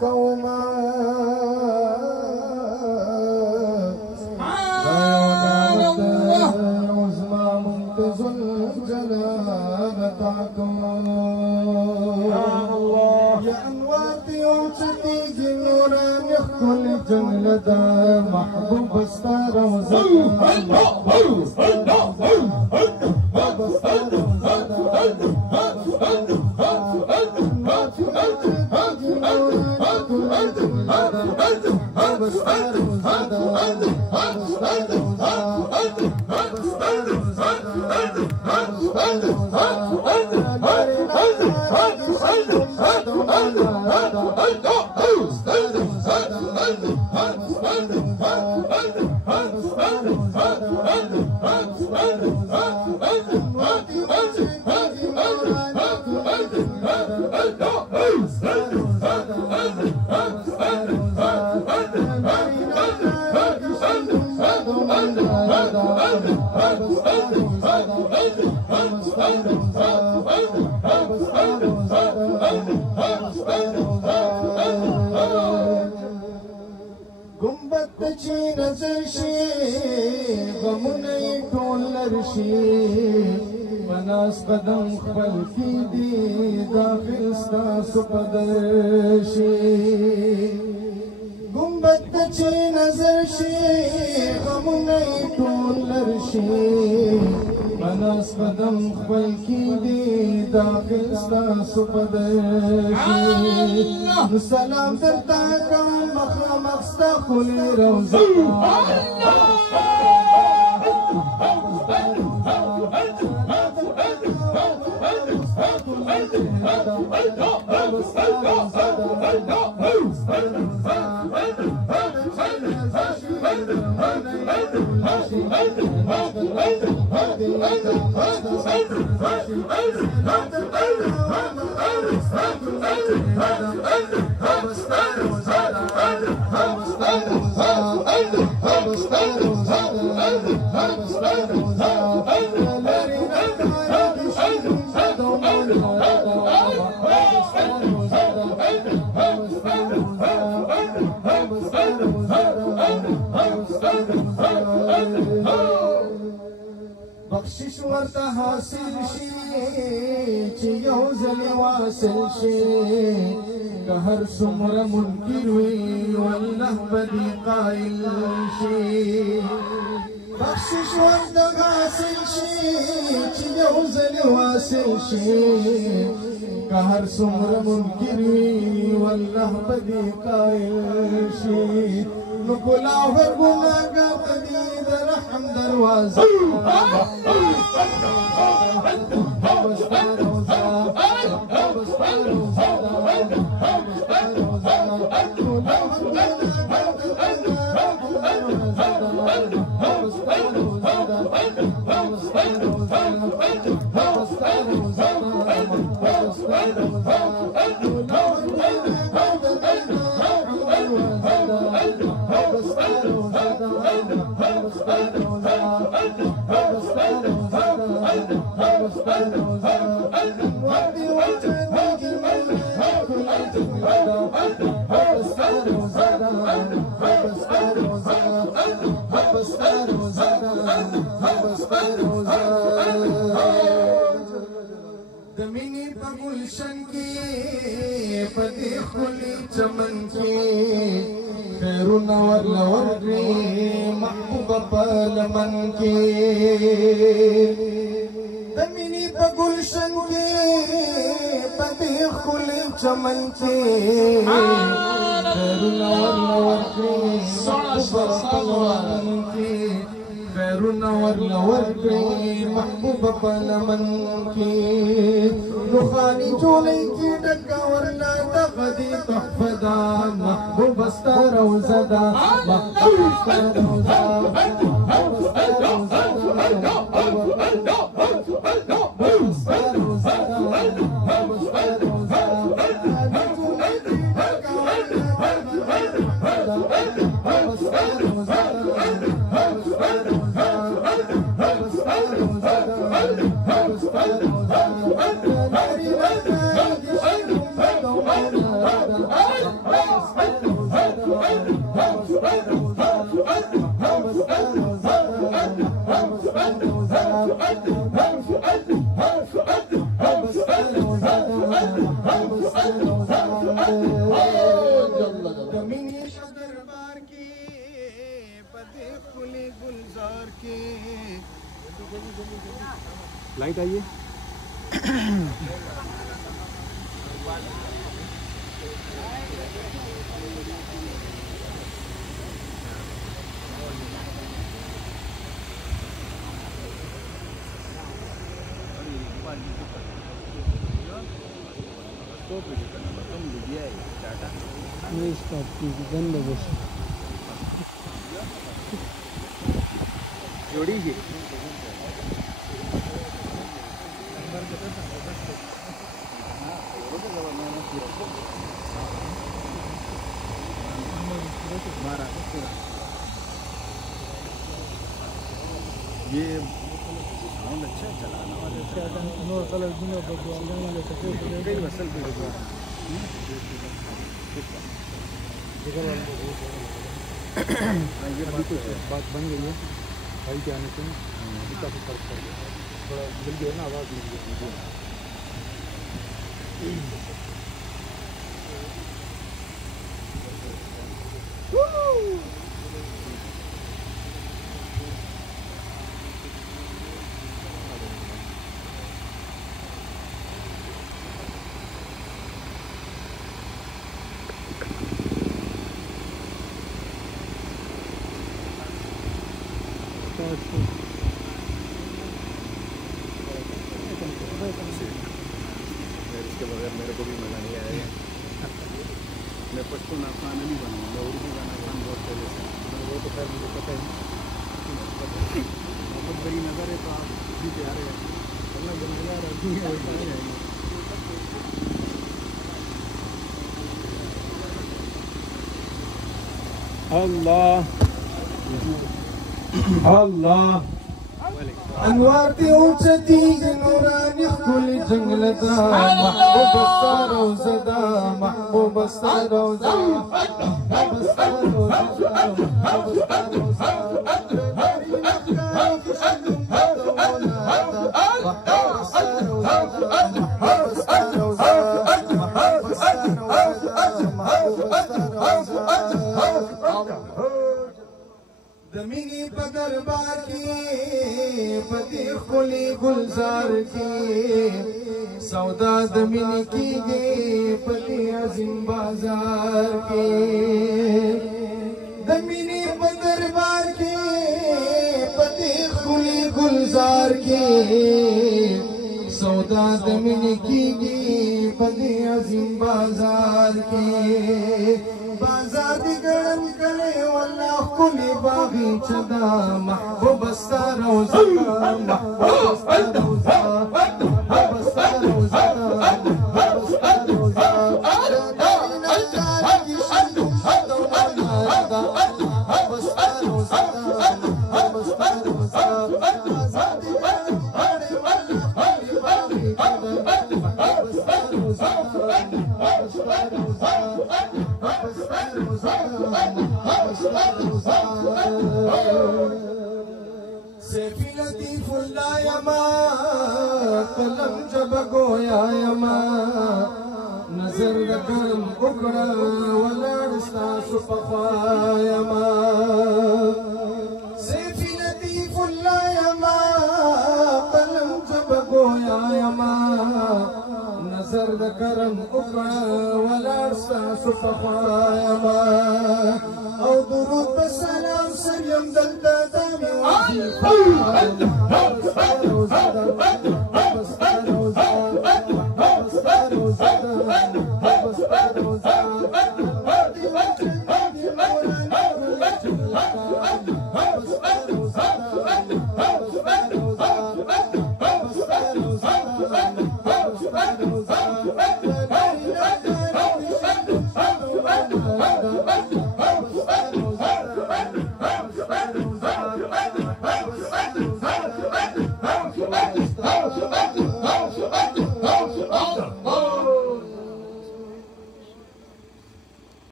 قوما سبحان الله عظمى منقذ الجنابة يا أنواتي وشتيجي نوران يخل جنلدا محبوب استار गुंबद ची नजर शी गमुनई टोलर शी बनास कदम खपल की दी दाखिल स्ता सुपदर शी गुंबद ची नजर शी गमुनई टोलर शी बनास कदम खपल की दी दाखिल स्ता सुपदर शी सलाम करता कम مستقل روزة بخشش ورته حاصل شي چې یو ځل واصل شي که هر څومره منکر وي والله به دې قایل شي بخشش ورته حاصل شي چې یو ځل واصل شي که هر څومره منکر وي والله به دې قایل شي نو ګناه هر ګناهګار ته دې د رحم دروازه دمینی پا گلشن کی پتی خلی چمن کی خیرون ورلور گری محبوب پا لمن کی دمینی پا گلشن کی پتی خلی چمن کی خیرون ورلور گری محبوب پا لمن کی خیرون ورلور گری محبوب پا لمن کی نخانی جولی کی ڈکا ورنا تقدی تحفظا محبوب استا روزدا محبوب استا روزدا محبوب استا روزدا محبوب استا روزدا محبوب استا روزدا Oh, गुलजार के लाइट आइए। जोड़ी की ये साउंड अच्छा चलाना और अच्छा कलर कई वसल पे ये बात बन गई है भाई के आने से काफ़ी फर्क पड़ गया, थोड़ा मिल गया ना, आवाज़ मिल गई। इसके बगैर मेरे को भी मज़ा नहीं आएगा। मैं पश्तो नाफान नहीं बनाऊँगा, उर्दू का नाफान बहुत पहले से, वो तो खैर मुझे पता है। बहुत बड़ी नज़र है तो आप भी तैयार है वरना बनाया रहती है वैसा नहीं आएगी। अल्लाह अल्लाह انوار دی اوچتی نورانی خل جنگلتا محبوب ستا روزدا محبوب ستا روزدا محبوب ستا روزدا محبوب ستا روزدا بری نخکاری کشنم بدولاتا محبوب ستا روزدا محبوب ستا روزدا محبوب ستا روزدا محبوب ستا روزدا दमीनी पदरबार की पति खुली गुलजार की सौदा दमीनी की गई पति अजीम बाजार की दमीनी पदरबार की पति खुली गुलजार की सौदा दमीनी की गई पति अजीम बाजार की बाजार दी गरम करे वल्लाह कुली बागी चदा महबूब सता रोज़ा महबूब सता रोज़ा महबूब सता रोज़ा महबूब सता रोज़ा की शंदुम तो नादा महबूब सता रोज़ा महबूब सता रोज़ा बाजार दी गरम करे वल्लाह कुली बागी चदा महबूब सता रोज़ा महबूब सता रोज़ा सैफी लतीफुल्लाह यमा कलम जब गोया यमा नजर रकम उकड़ा वलड़स्ता सुपखा यमा सैफी लतीफुल्लाह यमा कलम जब गोया यमा नजर करम उकड़ा वलड़स्ता सुपखा यमा او درود بسلام سریم دلتا دامی وزیفا بستا روزا بستا روزا بستا روزا بستا روزا بادی وجه بادی مولانا بلچ لکا بستا روزا بستا روزا بستا روزا بستا روزا باری نکاری شنو شنو